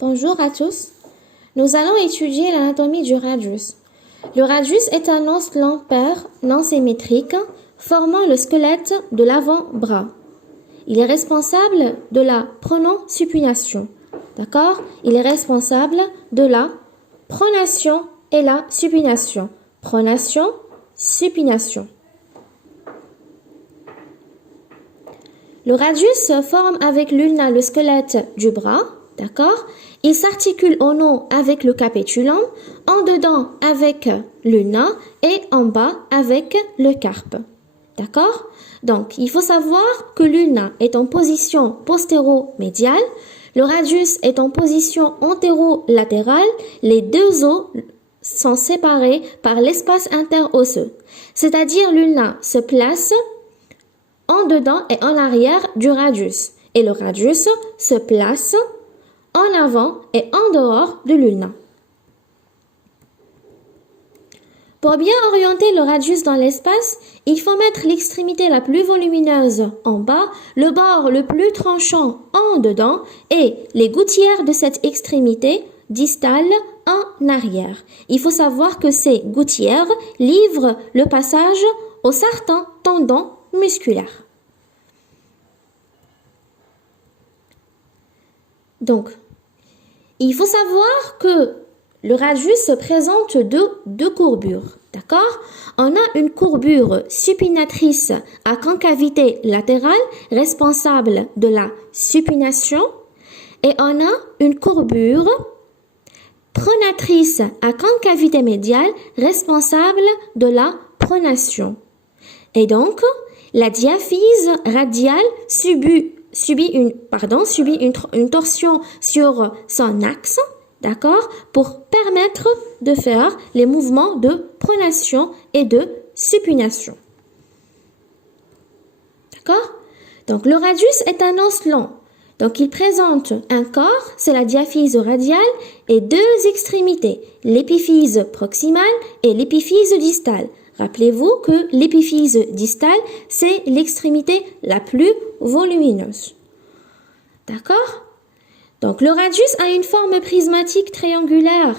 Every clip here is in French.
Bonjour à tous. Nous allons étudier l'anatomie du radius. Le radius est un os long pair non symétrique formant le squelette de l'avant-bras. Il est responsable de la pronosupination. D'accord? Il est responsable de la pronation et la supination. Pronation, supination. Le radius se forme avec l'ulna, le squelette du bras. D'accord? Il s'articule au nom avec le capitulum, en dedans avec l'ulna et en bas avec le carpe. D'accord? Donc, il faut savoir que l'ulna est en position postéro-médiale, le radius est en position antéro-latérale, les deux os sont séparés par l'espace interosseux. C'est-à-dire l'ulna se place en dedans et en arrière du radius et le radius se place en avant et en dehors de l'ulna. Pour bien orienter le radius dans l'espace, il faut mettre l'extrémité la plus volumineuse en bas, le bord le plus tranchant en dedans et les gouttières de cette extrémité distale en arrière. Il faut savoir que ces gouttières livrent le passage aux certains tendons musculaires. Donc, il faut savoir que le radius se présente de deux courbures, d'accord? On a une courbure supinatrice à concavité latérale responsable de la supination et on a une courbure pronatrice à concavité médiale responsable de la pronation. Et donc, la diaphyse radiale subit une torsion sur son axe, d'accord, pour permettre de faire les mouvements de pronation et de supination. D'accord? Donc, le radius est un os long. Donc, il présente un corps, c'est la diaphyse radiale, et deux extrémités, l'épiphyse proximale et l'épiphyse distale. Rappelez-vous que l'épiphyse distale, c'est l'extrémité la plus volumineuse. D'accord? Donc, le radius a une forme prismatique triangulaire.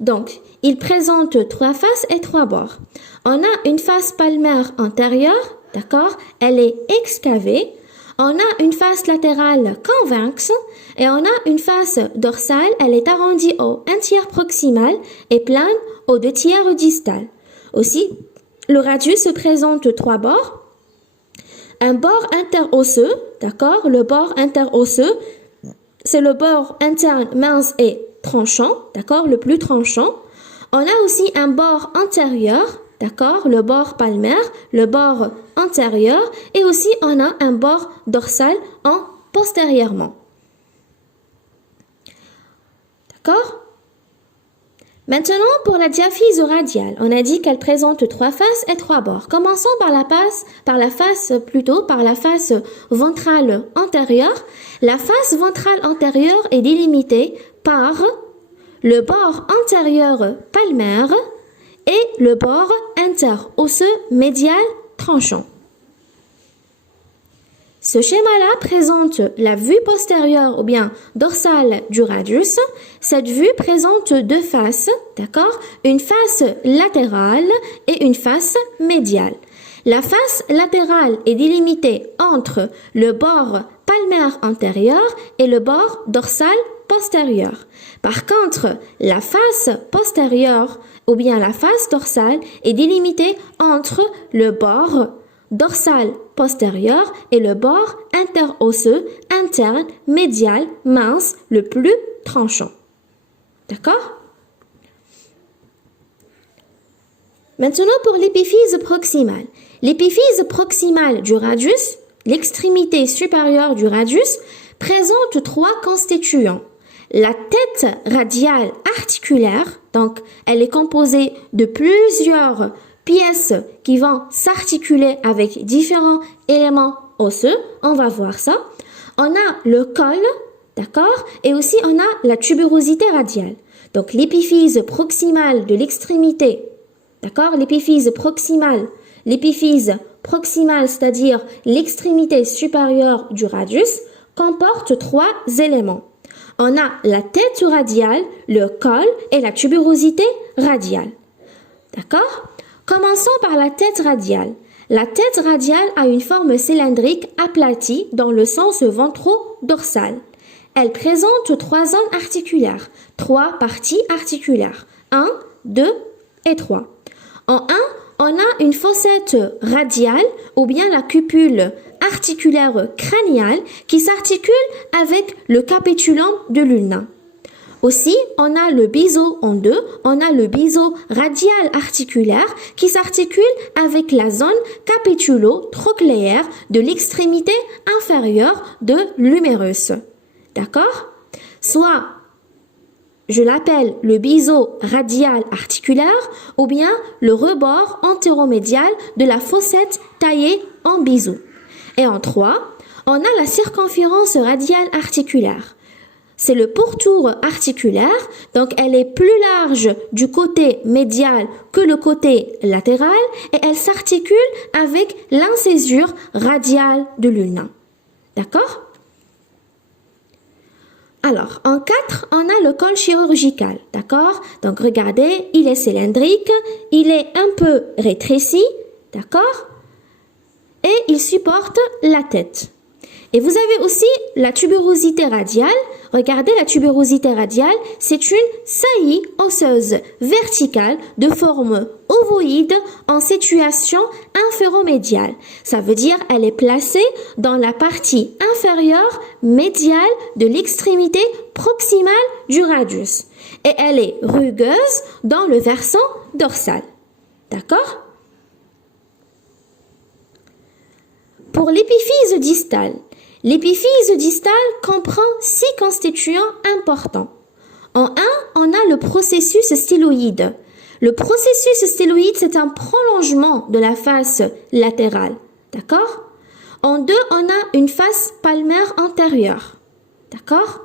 Donc, il présente trois faces et trois bords. On a une face palmaire antérieure, d'accord? Elle est excavée. On a une face latérale convexe et on a une face dorsale. Elle est arrondie au 1/3 proximal et plane au 2/3 distal. Aussi, le radius se présente trois bords. Un bord interosseux, d'accord? Le bord interosseux, c'est le bord interne mince et tranchant, d'accord? Le plus tranchant. On a aussi un bord antérieur, d'accord? Le bord palmaire, le bord antérieur. Et aussi, on a un bord dorsal en postérieurement. D'accord? Maintenant, pour la diaphyse radiale, on a dit qu'elle présente trois faces et trois bords. Commençons par la face ventrale antérieure. La face ventrale antérieure est délimitée par le bord antérieur palmaire et le bord interosseux médial tranchant. Ce schéma-là présente la vue postérieure ou bien dorsale du radius. Cette vue présente deux faces, d'accord? Une face latérale et une face médiale. La face latérale est délimitée entre le bord palmaire antérieur et le bord dorsal postérieur. Par contre, la face postérieure ou bien la face dorsale est délimitée entre le bord dorsal postérieur et le bord interosseux interne médial mince le plus tranchant. D'accord? Maintenant pour l'épiphyse proximale. L'épiphyse proximale du radius, l'extrémité supérieure du radius, présente trois constituants. La tête radiale articulaire, donc elle est composée de plusieurs pièces qui vont s'articuler avec différents éléments osseux. On va voir ça. On a le col, d'accord? Et aussi, on a la tuberosité radiale. Donc, l'épiphyse proximale de l'extrémité, d'accord? L'épiphyse proximale, c'est-à-dire l'extrémité supérieure du radius, comporte trois éléments. On a la tête radiale, le col et la tuberosité radiale. D'accord? Commençons par la tête radiale. La tête radiale a une forme cylindrique aplatie dans le sens ventro-dorsal. Elle présente 3 zones articulaires, 3 parties articulaires, 1, 2 et 3. En 1, on a une fossette radiale ou bien la cupule articulaire crâniale qui s'articule avec le capitulum de l'ulna. Aussi, on a le biseau en 2, on a le biseau radial articulaire qui s'articule avec la zone capitulo-trochléaire de l'extrémité inférieure de l'humérus. D'accord? Soit, je l'appelle le biseau radial articulaire ou bien le rebord antéromédial de la fossette taillée en biseau. Et en 3, on a la circonférence radiale articulaire. C'est le pourtour articulaire, donc elle est plus large du côté médial que le côté latéral et elle s'articule avec l'incisure radiale de l'ulna. D'accord? Alors, en 4, on a le col chirurgical, d'accord? Donc, regardez, il est cylindrique, il est un peu rétréci, d'accord? Et il supporte la tête. Et vous avez aussi la tuberosité radiale. Regardez, la tuberosité radiale, c'est une saillie osseuse verticale de forme ovoïde en situation inféromédiale. Ça veut dire elle est placée dans la partie inférieure médiale de l'extrémité proximale du radius. Et elle est rugueuse dans le versant dorsal. D'accord? Pour l'épiphyse distale, l'épiphyse distale comprend 6 constituants importants. En 1, on a le processus styloïde. Le processus styloïde, c'est un prolongement de la face latérale. D'accord? En 2, on a une face palmaire antérieure. D'accord?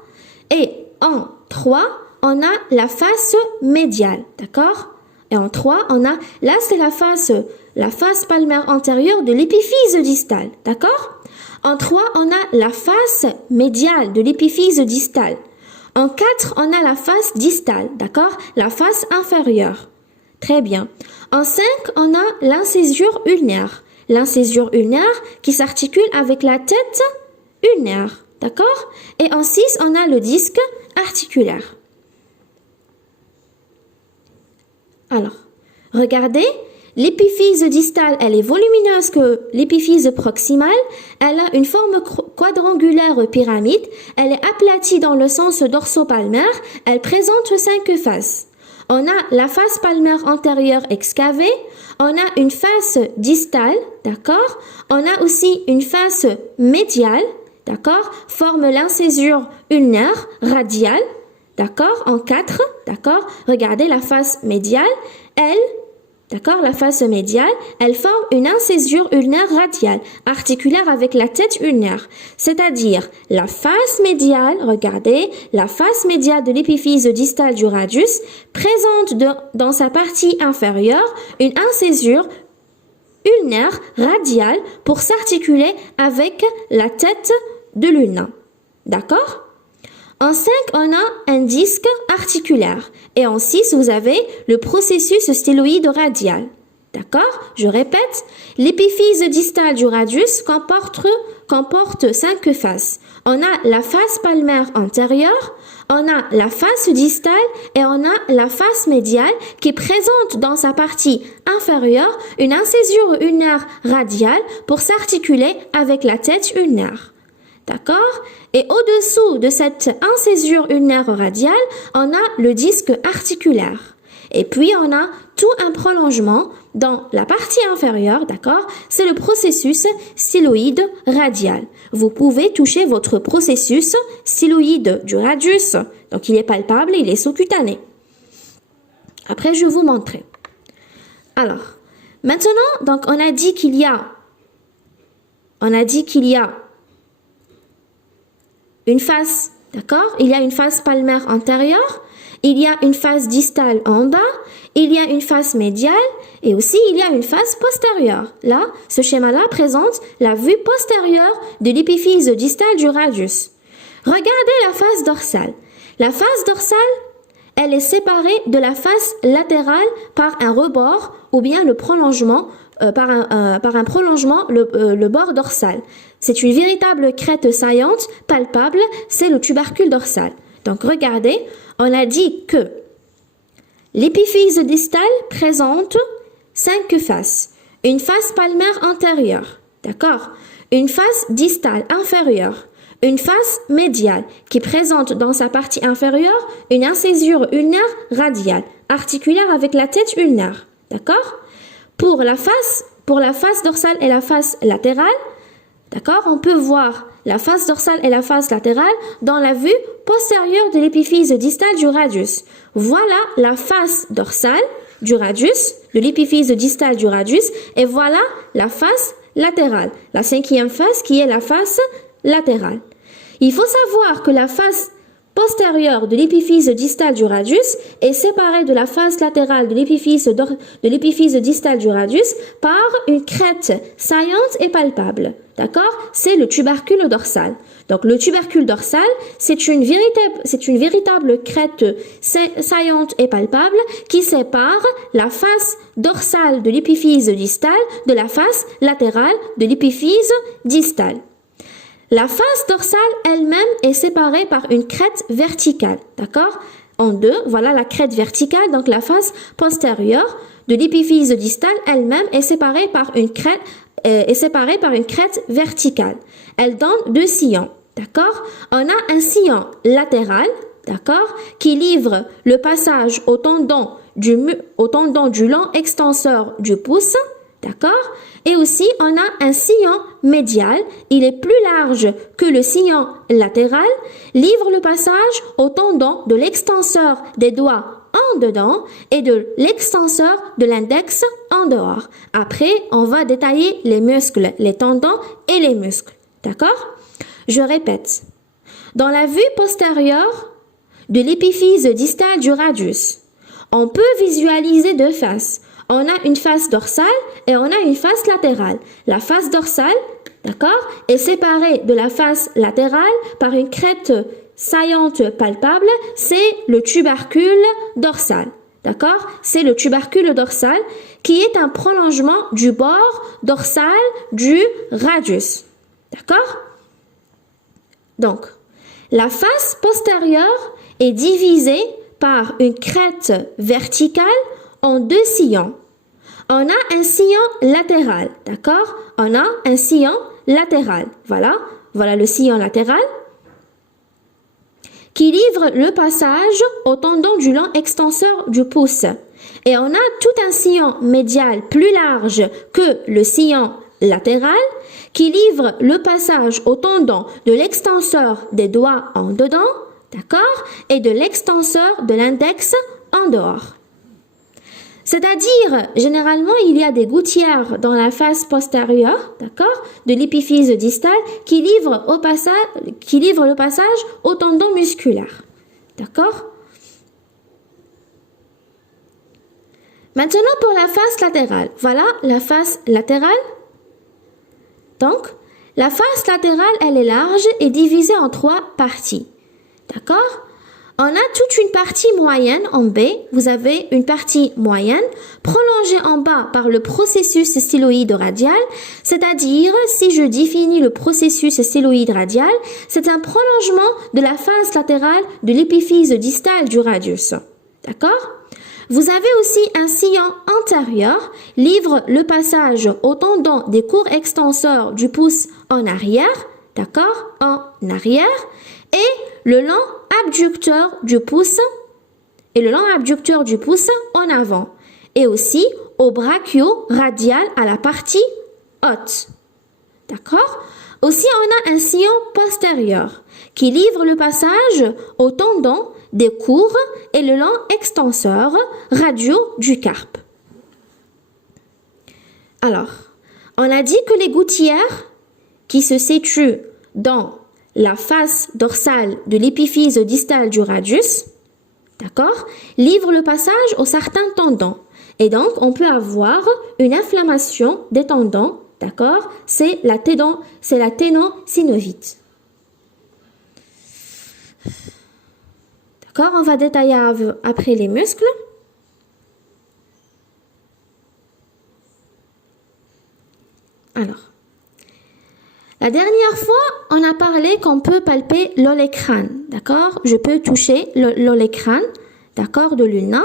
Et en 3, on a la face médiale. D'accord? Et en 3, on a, là c'est la face palmaire antérieure de l'épiphyse distale. D'accord? En 3, on a la face médiale de l'épiphyse distale. En 4, on a la face distale, d'accord? La face inférieure. Très bien. En 5, on a l'incisure ulnaire. L'incisure ulnaire qui s'articule avec la tête ulnaire, d'accord? Et en 6, on a le disque articulaire. Alors, regardez. L'épiphyse distale, elle est volumineuse que l'épiphyse proximale. Elle a une forme quadrangulaire pyramide. Elle est aplatie dans le sens dorsopalmaire. Elle présente 5 faces. On a la face palmaire antérieure excavée. On a une face distale, d'accord? On a aussi une face médiale, d'accord? Forme l'incisure ulnaire radiale, d'accord? En 4, d'accord? Regardez la face médiale. D'accord, la face médiale, elle forme une incisure ulnaire radiale, articulaire avec la tête ulnaire. C'est-à-dire, la face médiale, regardez, la face médiale de l'épiphyse distale du radius présente dans sa partie inférieure une incisure ulnaire radiale pour s'articuler avec la tête de l'ulna. D'accord? En 5, on a un disque articulaire. Et en 6, vous avez le processus styloïde radial. D'accord? Je répète, l'épiphyse distale du radius comporte 5 faces. On a la face palmaire antérieure, on a la face distale et on a la face médiale qui présente dans sa partie inférieure une incisure ulnaire radiale pour s'articuler avec la tête ulnaire. D'accord? Et au-dessous de cette incisure ulnaire radiale, on a le disque articulaire. Et puis, on a tout un prolongement dans la partie inférieure, d'accord? C'est le processus styloïde radial. Vous pouvez toucher votre processus styloïde du radius. Donc, il est palpable, il est sous-cutané. Après, je vais vous montrer. Alors, maintenant, donc, on a dit qu'il y a une face, d'accord? Il y a une face palmaire antérieure, il y a une face distale en bas, il y a une face médiale et aussi il y a une face postérieure. Là, ce schéma-là présente la vue postérieure de l'épiphyse distale du radius. Regardez la face dorsale. La face dorsale, elle est séparée de la face latérale par un rebord ou bien le prolongement, par un prolongement, le bord dorsal. C'est une véritable crête saillante, palpable, c'est le tubercule dorsal. Donc regardez, on a dit que l'épiphyse distale présente 5 faces. Une face palmaire antérieure, d'accord? Une face distale inférieure, une face médiale qui présente dans sa partie inférieure une incésure ulnaire radiale, articulaire avec la tête ulnaire, d'accord? Pour la face dorsale et la face latérale, d'accord, on peut voir la face dorsale et la face latérale dans la vue postérieure de l'épiphyse distale du radius. Voilà la face dorsale du radius, de l'épiphyse distale du radius, et voilà la face latérale, la 5e face qui est la face latérale. Il faut savoir que la face postérieure de l'épiphyse distale du radius est séparée de la face latérale de l'épiphyse distale du radius par une crête saillante et palpable. D'accord? C'est le tubercule dorsal. Donc le tubercule dorsal, c'est une véritable crête saillante et palpable qui sépare la face dorsale de l'épiphyse distale de la face latérale de l'épiphyse distale. La face dorsale elle-même est séparée par une crête verticale, d'accord? En deux, voilà la crête verticale, donc la face postérieure de l'épiphyse distale elle-même est séparée par une crête verticale. Elle donne 2 sillons, d'accord? On a un sillon latéral, d'accord, qui livre le passage au tendon du long extenseur du pouce, d'accord? Et aussi, on a un sillon médial, il est plus large que le sillon latéral, livre le passage au tendon de l'extenseur des doigts en dedans et de l'extenseur de l'index en dehors. Après, on va détailler les muscles, les tendons et les muscles, d'accord? Je répète. Dans la vue postérieure de l'épiphyse distale du radius, on peut visualiser 2 faces. On a une face dorsale et on a une face latérale. La face dorsale, d'accord, est séparée de la face latérale par une crête saillante palpable, c'est le tubercule dorsal. D'accord? C'est le tubercule dorsal qui est un prolongement du bord dorsal du radius. D'accord? Donc, la face postérieure est divisée par une crête verticale en 2 sillons. On a un sillon latéral, d'accord? On a un sillon latéral. Voilà le sillon latéral qui livre le passage au tendon du long extenseur du pouce. Et on a tout un sillon médial plus large que le sillon latéral qui livre le passage au tendon de l'extenseur des doigts en dedans, d'accord? Et de l'extenseur de l'index en dehors. C'est-à-dire, généralement, il y a des gouttières dans la face postérieure, d'accord, de l'épiphyse distale qui livre le passage au tendon musculaire. D'accord? Maintenant, pour la face latérale. Voilà la face latérale. Donc, la face latérale, elle est large et divisée en 3 parties. D'accord? On a toute une partie moyenne en B. Vous avez une partie moyenne prolongée en bas par le processus styloïde radial. C'est-à-dire, si je définis le processus styloïde radial, c'est un prolongement de la face latérale de l'épiphyse distale du radius. D'accord? Vous avez aussi un sillon antérieur, livre le passage au tendon des courts extenseurs du pouce en arrière, d'accord? En arrière. Et le long abducteur du pouce en avant et aussi au brachio-radial à la partie haute. D'accord? Aussi, on a un sillon postérieur qui livre le passage au tendon des courts et le long extenseur radio du carpe. Alors, on a dit que les gouttières qui se situent dans la face dorsale de l'épiphyse distale du radius, d'accord, livre le passage aux certains tendons. Et donc, on peut avoir une inflammation des tendons, d'accord, c'est la ténosynovite. D'accord? On va détailler après les muscles. Alors, la dernière fois, on a parlé qu'on peut palper l'olécrane, d'accord? Je peux toucher l'olécrane, d'accord, de l'ulna,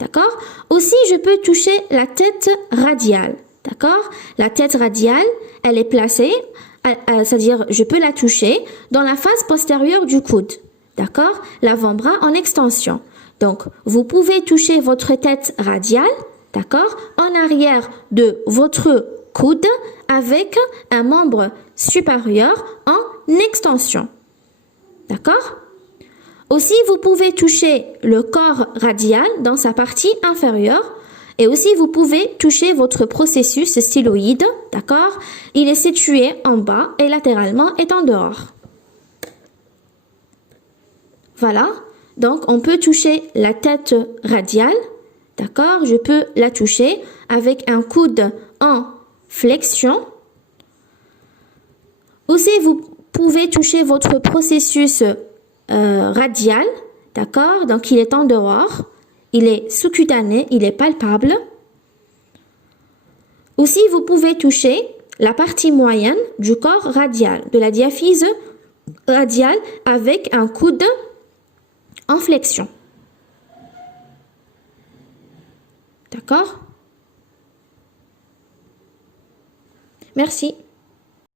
d'accord? Aussi, je peux toucher la tête radiale, d'accord? La tête radiale, elle est placée, c'est-à-dire je peux la toucher dans la face postérieure du coude, d'accord? L'avant-bras en extension. Donc, vous pouvez toucher votre tête radiale, d'accord, en arrière de votre coude avec un membre supérieur en extension. D'accord? Aussi, vous pouvez toucher le corps radial dans sa partie inférieure et aussi vous pouvez toucher votre processus styloïde. D'accord? Il est situé en bas et latéralement est en dehors. Voilà. Donc, on peut toucher la tête radiale. D'accord? Je peux la toucher avec un coude en flexion. Aussi, vous pouvez toucher votre processus radial, d'accord? Donc, il est en dehors, il est sous-cutané, il est palpable. Aussi, vous pouvez toucher la partie moyenne du corps radial, de la diaphyse radiale avec un coude en flexion. D'accord? Merci.